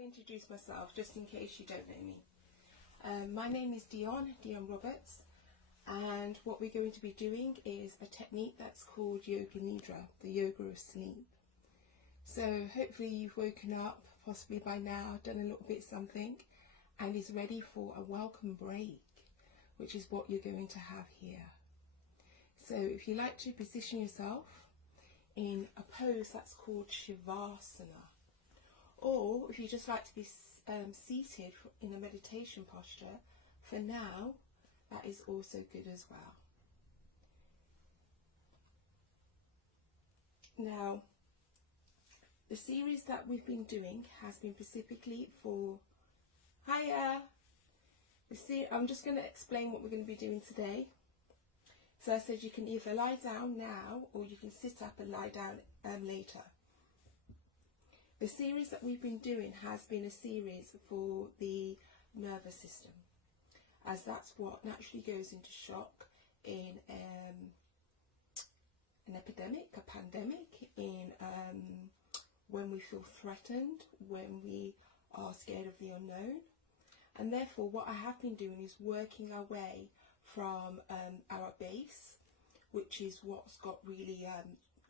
I'll introduce myself just in case you don't know me. My name is Dionne Roberts, and what we're going to be doing is a technique that's called Yoga Nidra, the yoga of sleep. So hopefully you've woken up, possibly by now, done a little bit something, and is ready for a welcome break, which is what you're going to have here. So if you like to position yourself in a pose that's called Shavasana, or if you just like to be seated in a meditation posture, for now, that is also good as well. Now, the series that we've been doing has been specifically for, hiya! I'm just going to explain what we're going to be doing today. So I said you can either lie down now or you can sit up and lie down later. The series that we've been doing has been a series for the nervous system, as that's what naturally goes into shock in an epidemic, a pandemic, in when we feel threatened, when we are scared of the unknown. And therefore what I have been doing is working our way from our base, which is what's got really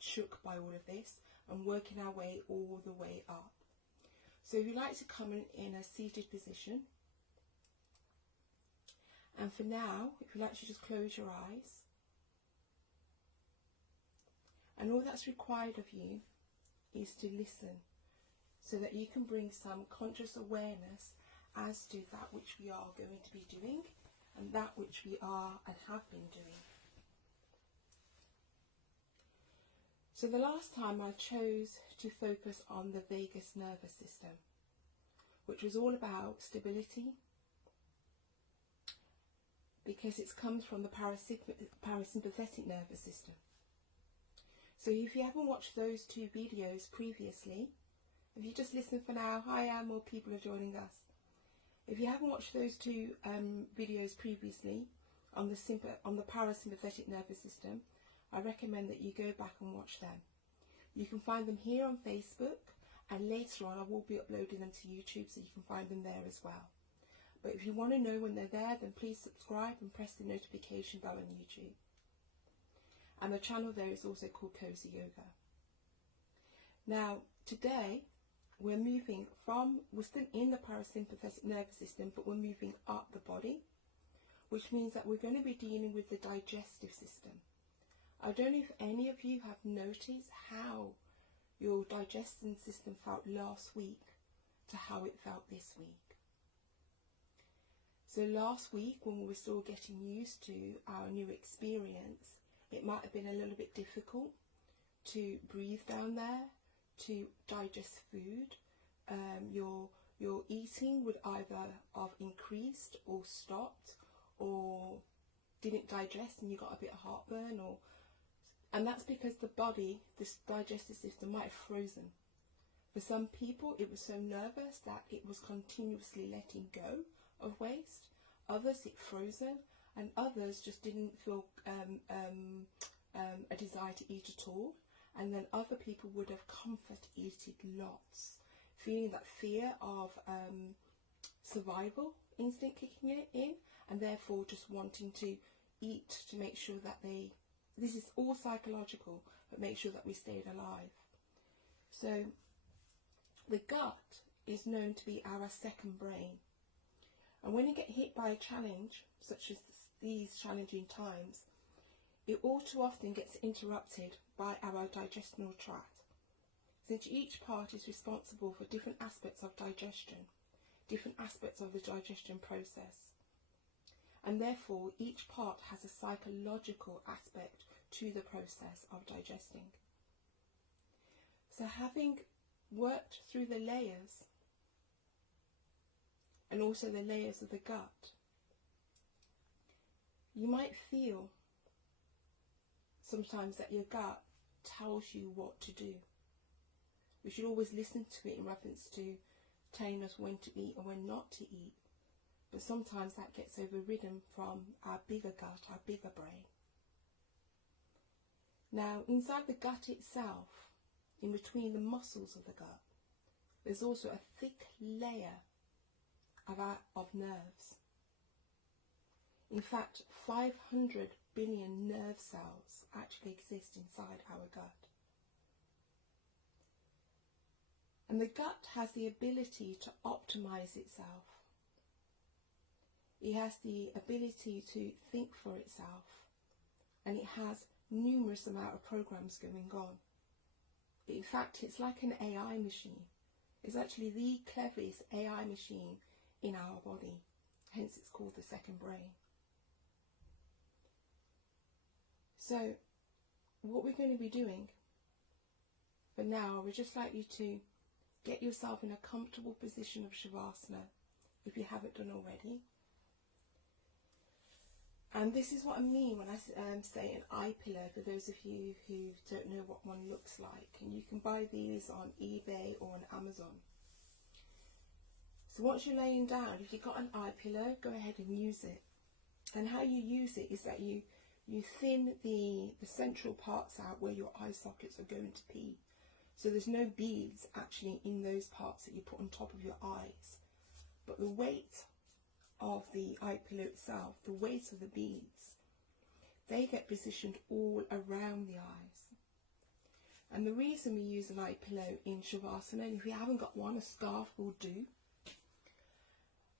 shook by all of this, and working our way all the way up. So if you like to come in a seated position, and for now, if you like to just close your eyes, and all that's required of you is to listen, so that you can bring some conscious awareness as to that which we are going to be doing, and that which we are and have been doing. So the last time I chose to focus on the vagus nervous system, which was all about stability, because it comes from the parasympathetic nervous system. So if you haven't watched those two videos previously, if you just listen for now, hi, more people are joining us. If you haven't watched those two videos previously on the parasympathetic nervous system, I recommend that you go back and watch them. You can find them here on Facebook, and later on I will be uploading them to YouTube, so you can find them there as well. But if you want to know when they're there, then please subscribe and press the notification bell on YouTube. And the channel there is also called Cozy Yoga. Now, today we're still in the parasympathetic nervous system, but we're moving up the body, which means that we're going to be dealing with the digestive system. I don't know if any of you have noticed how your digestion system felt last week to how it felt this week. So last week, when we were still getting used to our new experience, it might have been a little bit difficult to breathe down there, to digest food. Your eating would either have increased or stopped, or didn't digest and you got a bit of heartburn, and that's because the body, this digestive system, might have frozen. For some people it was so nervous that it was continuously letting go of waste. Others it frozen, and others just didn't feel a desire to eat at all. And then other people would have comfort eaten lots, feeling that fear of survival instinct kicking in, and therefore just wanting to eat to make sure that this is all psychological, but make sure that we stayed alive. So the gut is known to be our second brain. And when you get hit by a challenge, such as these challenging times, it all too often gets interrupted by our digestional tract, since each part is responsible for different aspects of digestion, different aspects of the digestion process. And therefore, each part has a psychological aspect to the process of digesting. So having worked through the layers, and also the layers of the gut, you might feel sometimes that your gut tells you what to do. We should always listen to it in reference to telling us when to eat and when not to eat. But sometimes that gets overridden from our bigger gut, our bigger brain. Now, inside the gut itself, in between the muscles of the gut, there's also a thick layer of nerves. In fact, 500 billion nerve cells actually exist inside our gut. And the gut has the ability to optimize itself. It has the ability to think for itself, and it has numerous amount of programs going on. In fact, it's like an AI machine. It's actually the cleverest AI machine in our body, hence it's called the second brain. So what we're going to be doing for now, we'd just like you to get yourself in a comfortable position of Shavasana if you haven't done already. And this is what I mean when I say an eye pillow, for those of you who don't know what one looks like. And you can buy these on eBay or on Amazon. So once you're laying down, if you've got an eye pillow, go ahead and use it. And how you use it is that you thin the central parts out where your eye sockets are going to be. So there's no beads actually in those parts that you put on top of your eyes. But the weight of the eye pillow itself, the weight of the beads, they get positioned all around the eyes. And the reason we use an eye pillow in Shavasana, and if you haven't got one, a scarf will do.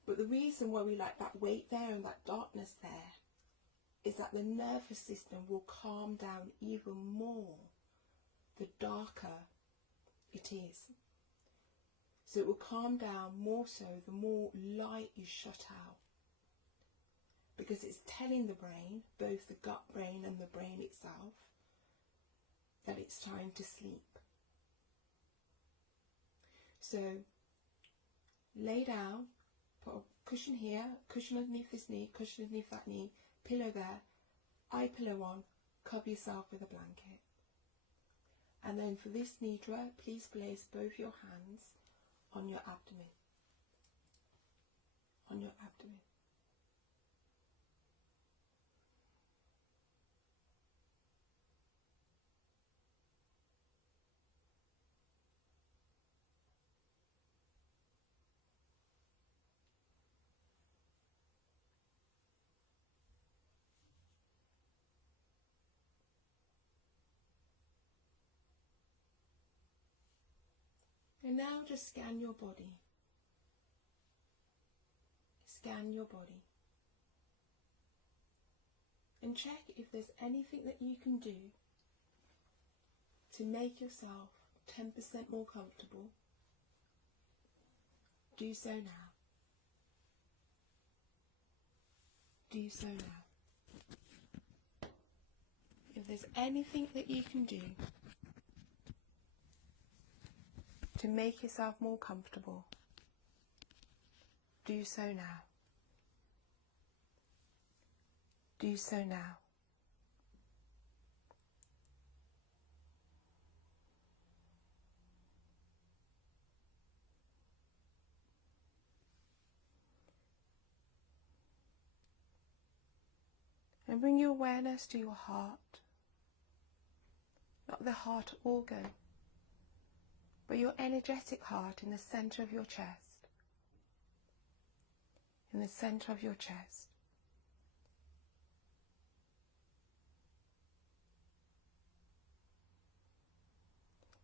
But the reason why we like that weight there and that darkness there is that the nervous system will calm down even more the darker it is. So it will calm down more so the more light is shut out, because it's telling the brain, both the gut brain and the brain itself, that it's time to sleep. So lay down, put a cushion here, cushion underneath this knee, cushion underneath that knee, pillow there, eye pillow on, cover yourself with a blanket. And then for this Nidra, please place both your hands on your abdomen. On your abdomen. And now just scan your body. Scan your body. And check if there's anything that you can do to make yourself 10% more comfortable. Do so now. Do so now. If there's anything that you can do to make yourself more comfortable, do so now. Do so now. And bring your awareness to your heart, not the heart organ, but your energetic heart in the center of your chest. In the center of your chest.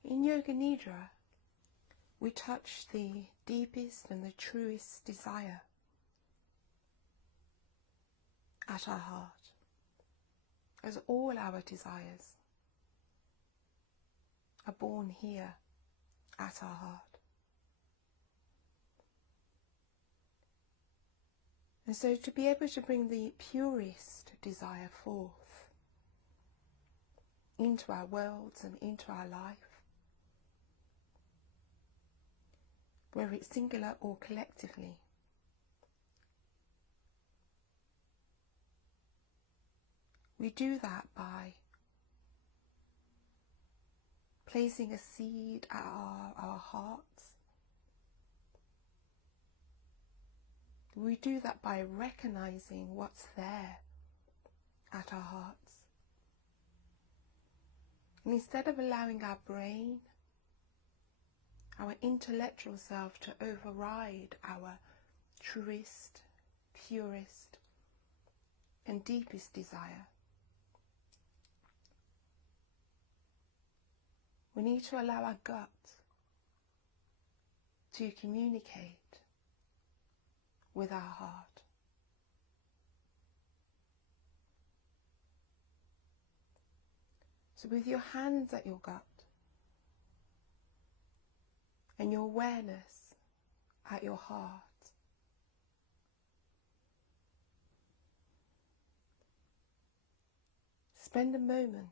In Yoga Nidra, we touch the deepest and the truest desire at our heart, as all our desires are born here at our heart. And so to be able to bring the purest desire forth into our worlds and into our life, whether it's singular or collectively, we do that by placing a seed at our hearts. We do that by recognizing what's there at our hearts. And instead of allowing our brain, our intellectual self to override our truest, purest, and deepest desire. We need to allow our gut to communicate with our heart. So with your hands at your gut and your awareness at your heart, spend a moment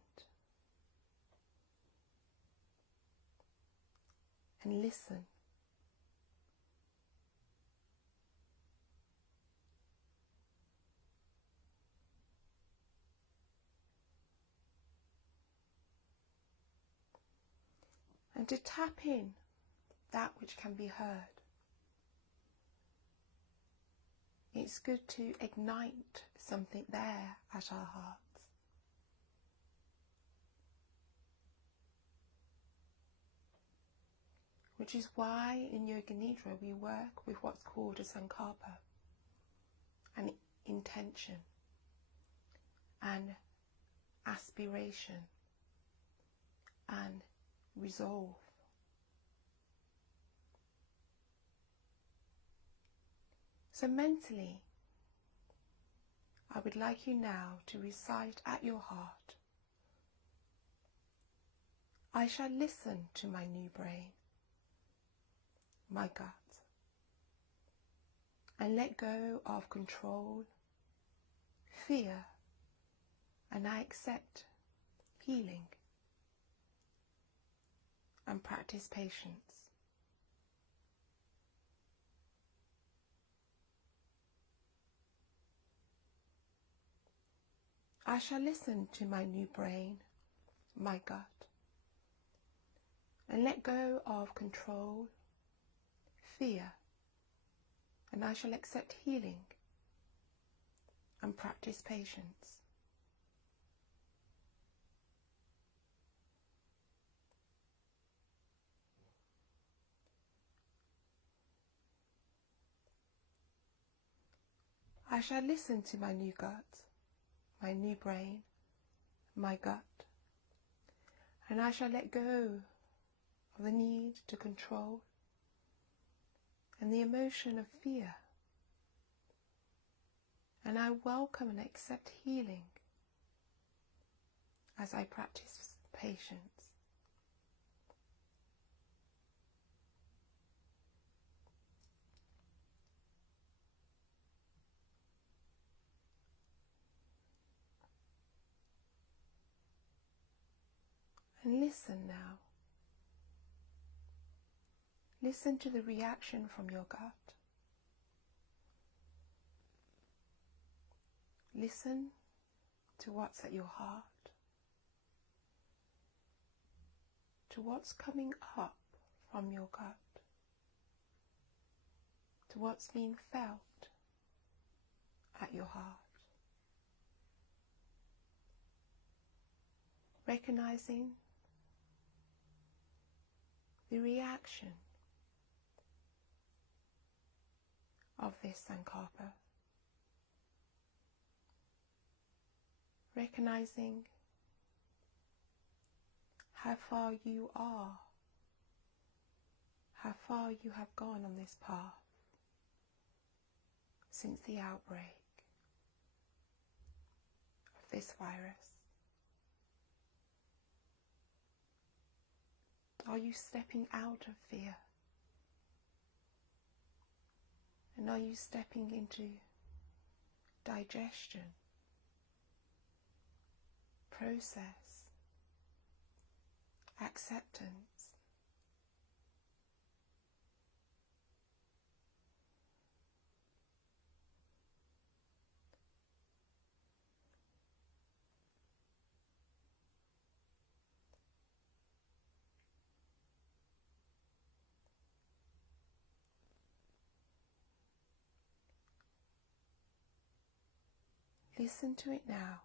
and listen. And to tap in that which can be heard. It's good to ignite something there at our hearts. Which is why in Yoga Nidra we work with what's called a sankalpa, an intention, an aspiration, and resolve. So mentally, I would like you now to recite at your heart, I shall listen to my new brain, my gut, and let go of control, fear, and I accept healing and practice patience. I shall listen to my new brain, my gut, and let go of control, fear, and I shall accept healing and practice patience. I shall listen to my new gut, my new brain, my gut, and I shall let go of the need to control and the emotion of fear, and I welcome and accept healing as I practice patience. And listen now. Listen to the reaction from your gut. Listen to what's at your heart, to what's coming up from your gut, to what's being felt at your heart. Recognizing the reaction of this sankalpa. Recognizing how far you are, how far you have gone on this path since the outbreak of this virus. Are you stepping out of fear? And are you stepping into digestion, process, acceptance? Listen to it now,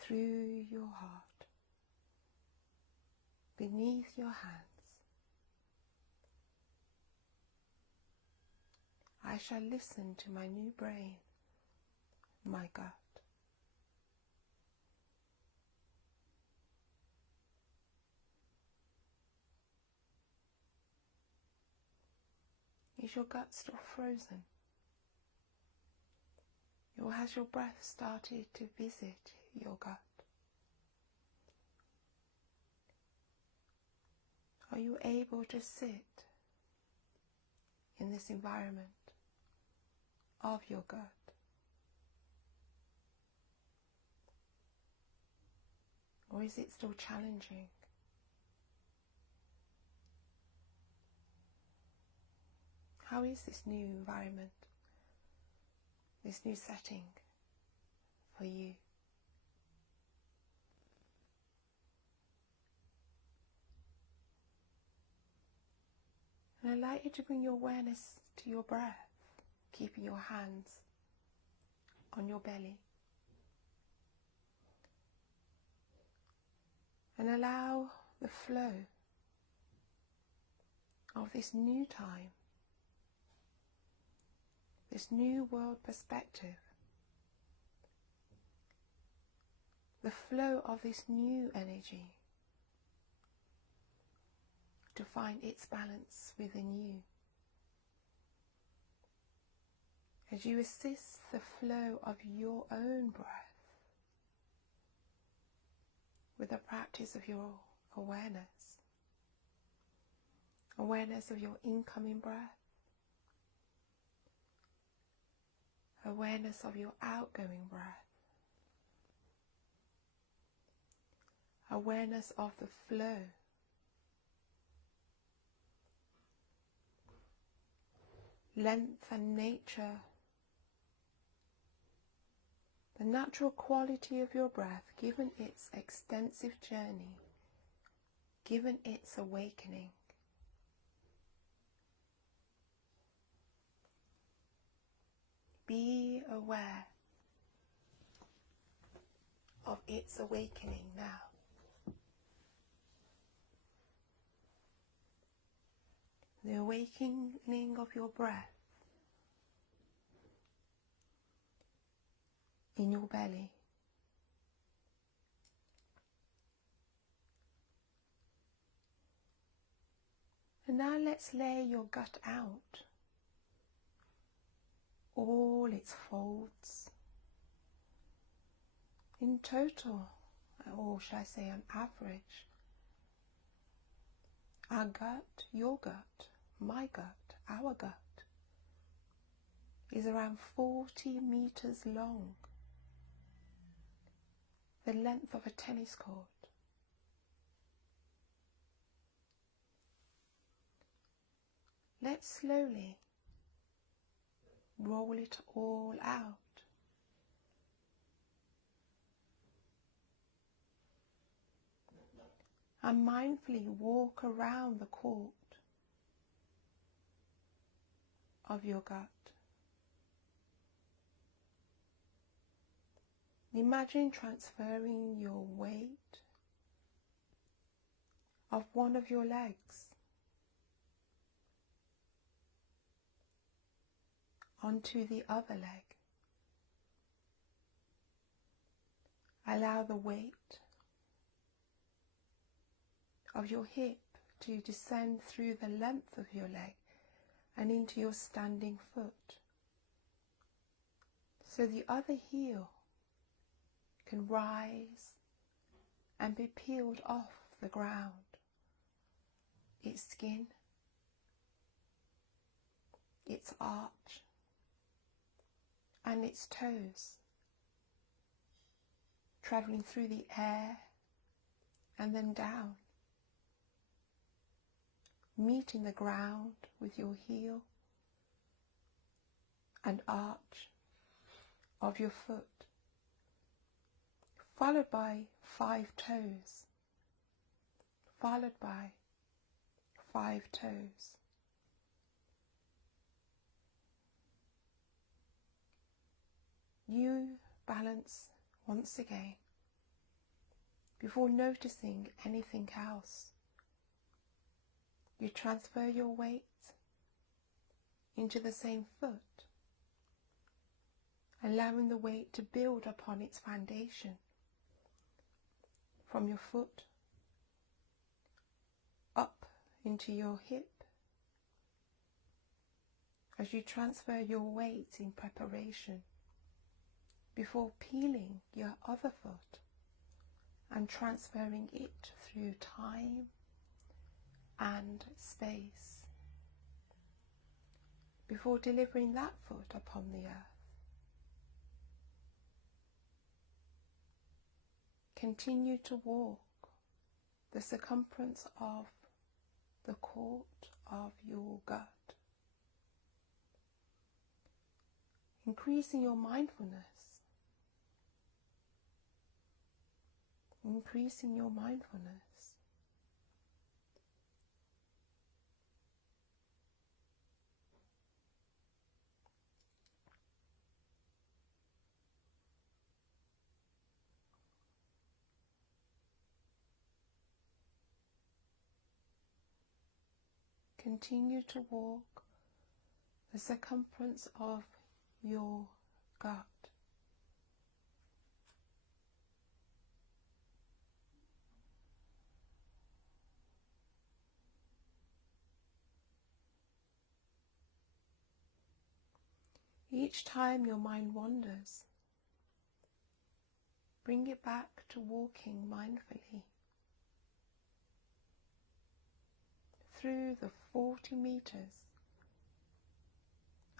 through your heart, beneath your hands. I shall listen to my new brain, my gut. Is your gut still frozen? Or has your breath started to visit your gut? Are you able to sit in this environment of your gut? Or is it still challenging? How is this new environment, this new setting for you? And I'd like you to bring your awareness to your breath, keeping your hands on your belly. And allow the flow of this new time, this new world perspective, the flow of this new energy to find its balance within you. As you assist the flow of your own breath with the practice of your awareness, awareness of your incoming breath, awareness of your outgoing breath, awareness of the flow, length and nature, the natural quality of your breath given its extensive journey, given its awakening. Be aware of its awakening now. The awakening of your breath in your belly. And now let's lay your gut out, all its folds, in total, or should I say on average. Our gut, your gut, my gut, our gut is around 40 meters long, the length of a tennis court. Let's slowly roll it all out. And mindfully walk around the court of your gut. Imagine transferring your weight of one of your legs onto the other leg. Allow the weight of your hip to descend through the length of your leg and into your standing foot. So the other heel can rise and be peeled off the ground. Its skin, its arch, and its toes, travelling through the air and then down, meeting the ground with your heel and arch of your foot, followed by 5 toes, followed by 5 toes. You balance once again before noticing anything else. You transfer your weight into the same foot, allowing the weight to build upon its foundation from your foot up into your hip as you transfer your weight in preparation before peeling your other foot and transferring it through time and space before delivering that foot upon the earth. Continue to walk the circumference of the court of your gut, increasing your mindfulness, increasing your mindfulness. Continue to walk the circumference of your gut. Each time your mind wanders, bring it back to walking mindfully through the 40 meters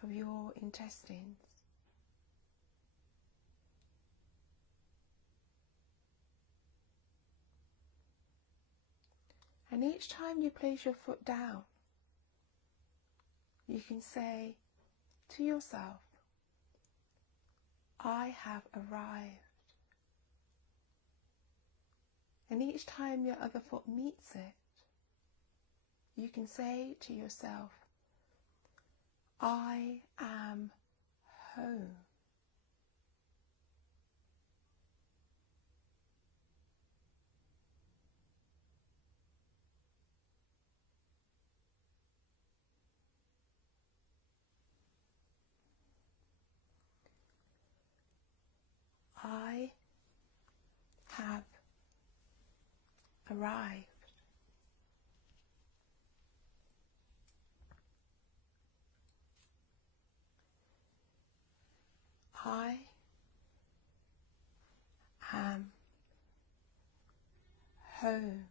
of your intestines. And each time you place your foot down, you can say to yourself, I have arrived. And each time your other foot meets it, you can say to yourself, I am home. I have arrived. I am home.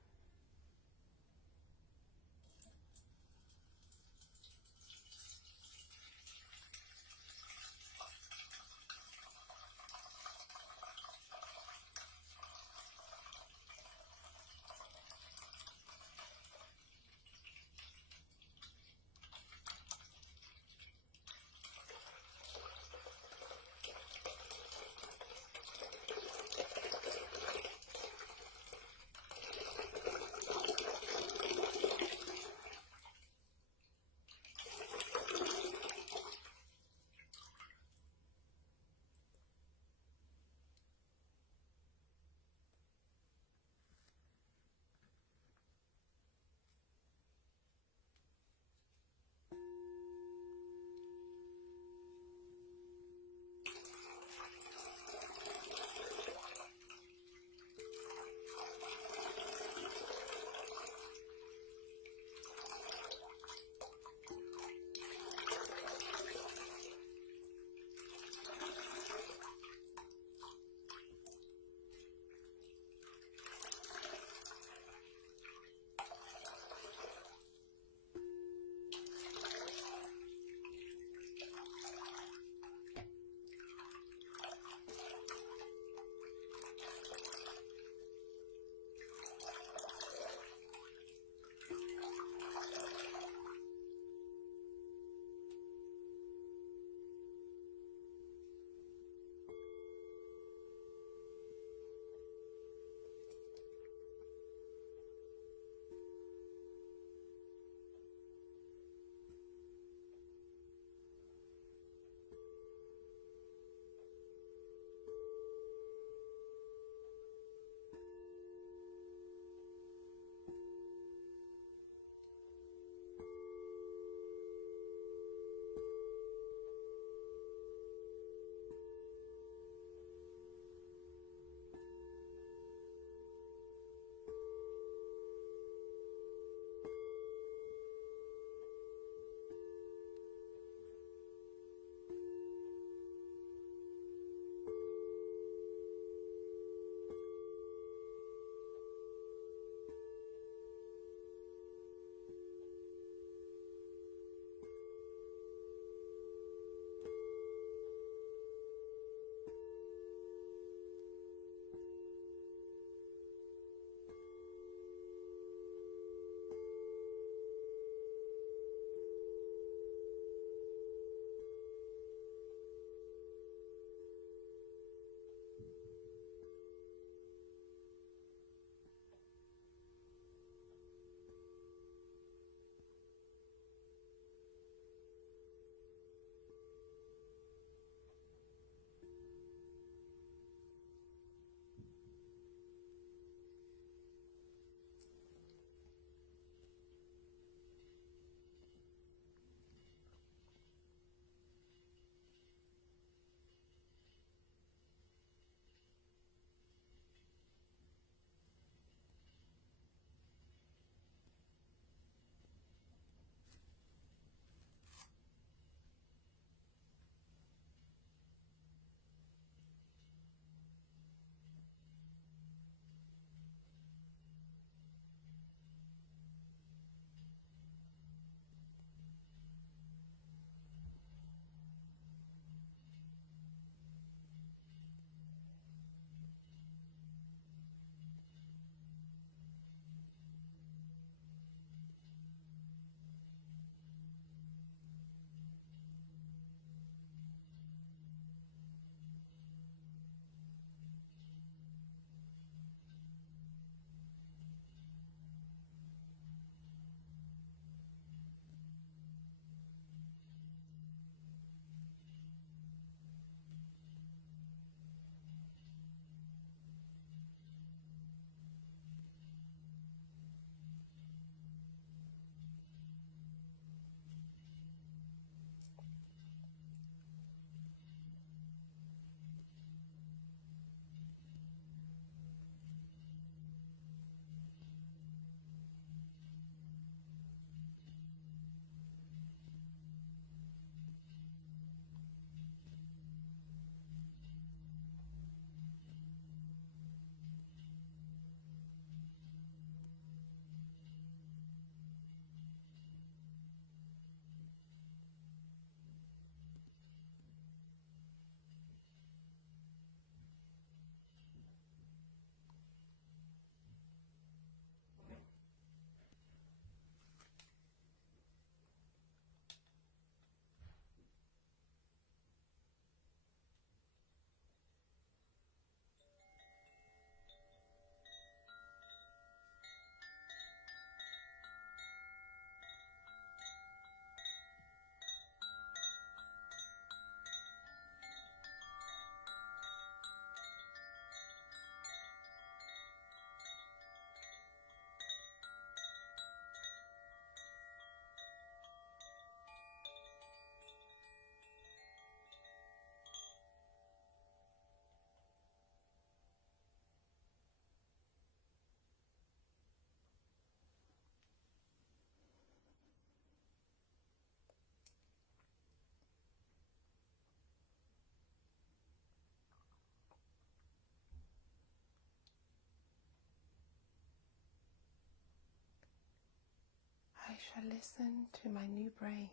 shall listen to my new brain,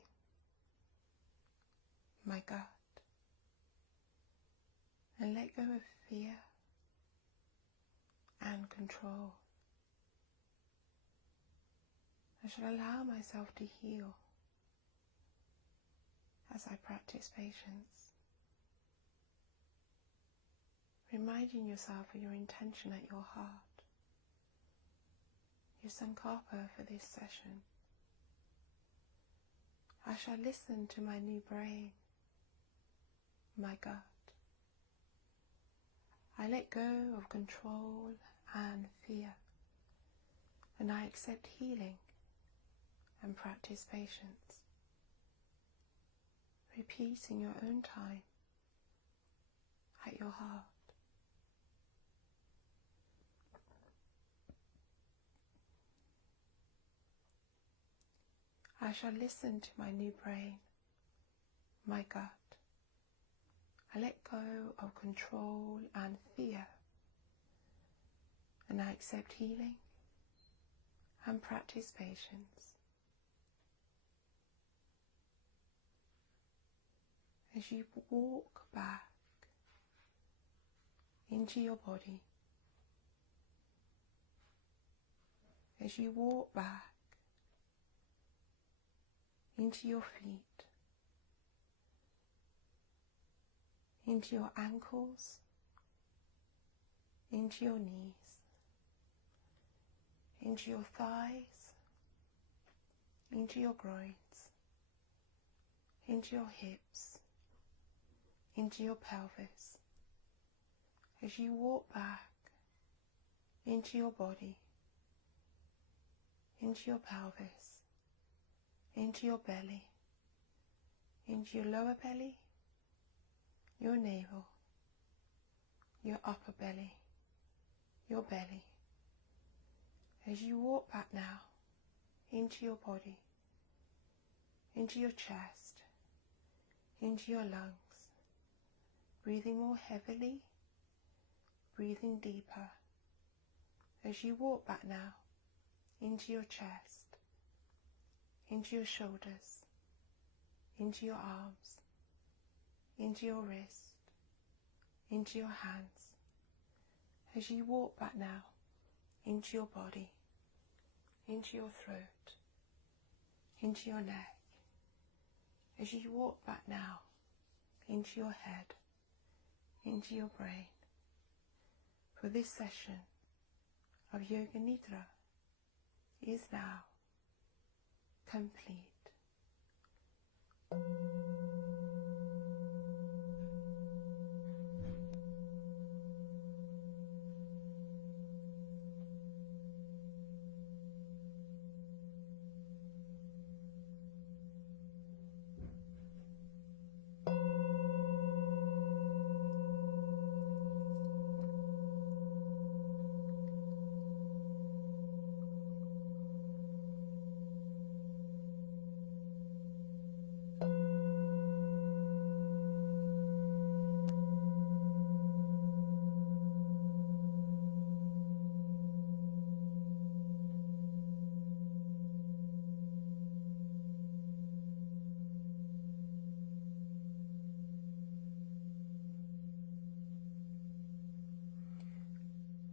my gut, and let go of fear and control. I shall allow myself to heal as I practice patience, reminding yourself of your intention at your heart, your sankalpa for this session. I shall listen to my new brain, my gut. I let go of control and fear, and I accept healing and practice patience. Repeat in your own time at your heart. I shall listen to my new brain, my gut. I let go of control and fear, and I accept healing and practice patience. As you walk back into your body, as you walk back into your feet, into your ankles, into your knees, into your thighs, into your groins, into your hips, into your pelvis. As you walk back into your body, into your pelvis, into your belly, into your lower belly, your navel, your upper belly, your belly. As you walk back now into your body, into your chest, into your lungs, breathing more heavily, breathing deeper. As you walk back now into your chest, into your shoulders, into your arms, into your wrist, into your hands. As you walk back now into your body, into your throat, into your neck. As you walk back now into your head, into your brain. For this session of Yoga Nidra is now complete.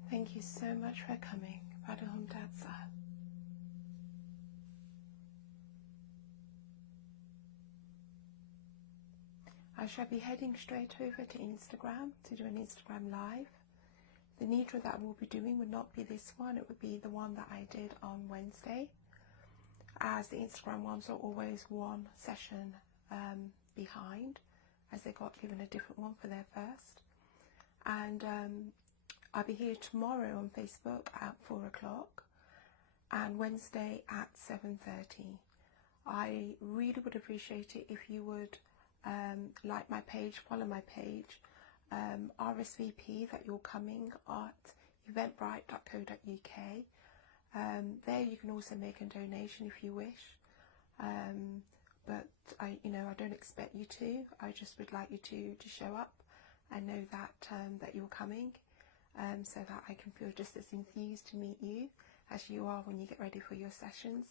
Thank you so much for coming. Padahum Tatsa. I shall be heading straight over to Instagram to do an Instagram live. The Nidra that we'll be doing would not be this one, it would be the one that I did on Wednesday, as the Instagram ones are always one session behind, as they got given a different one for their first. And I'll be here tomorrow on Facebook at 4 o'clock and Wednesday at 7:30. I really would appreciate it if you would like my page, follow my page, RSVP that you're coming at eventbrite.co.uk. There you can also make a donation if you wish, but I don't expect you to. I just would like you to show up and know that that you're coming, so that I can feel just as enthused to meet you as you are when you get ready for your sessions.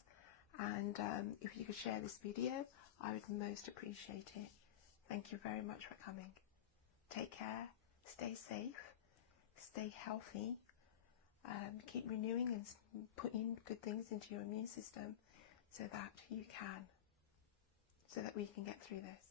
And if you could share this video, I would most appreciate it. Thank you very much for coming. Take care, stay safe, stay healthy, keep renewing and putting good things into your immune system so that we can get through this.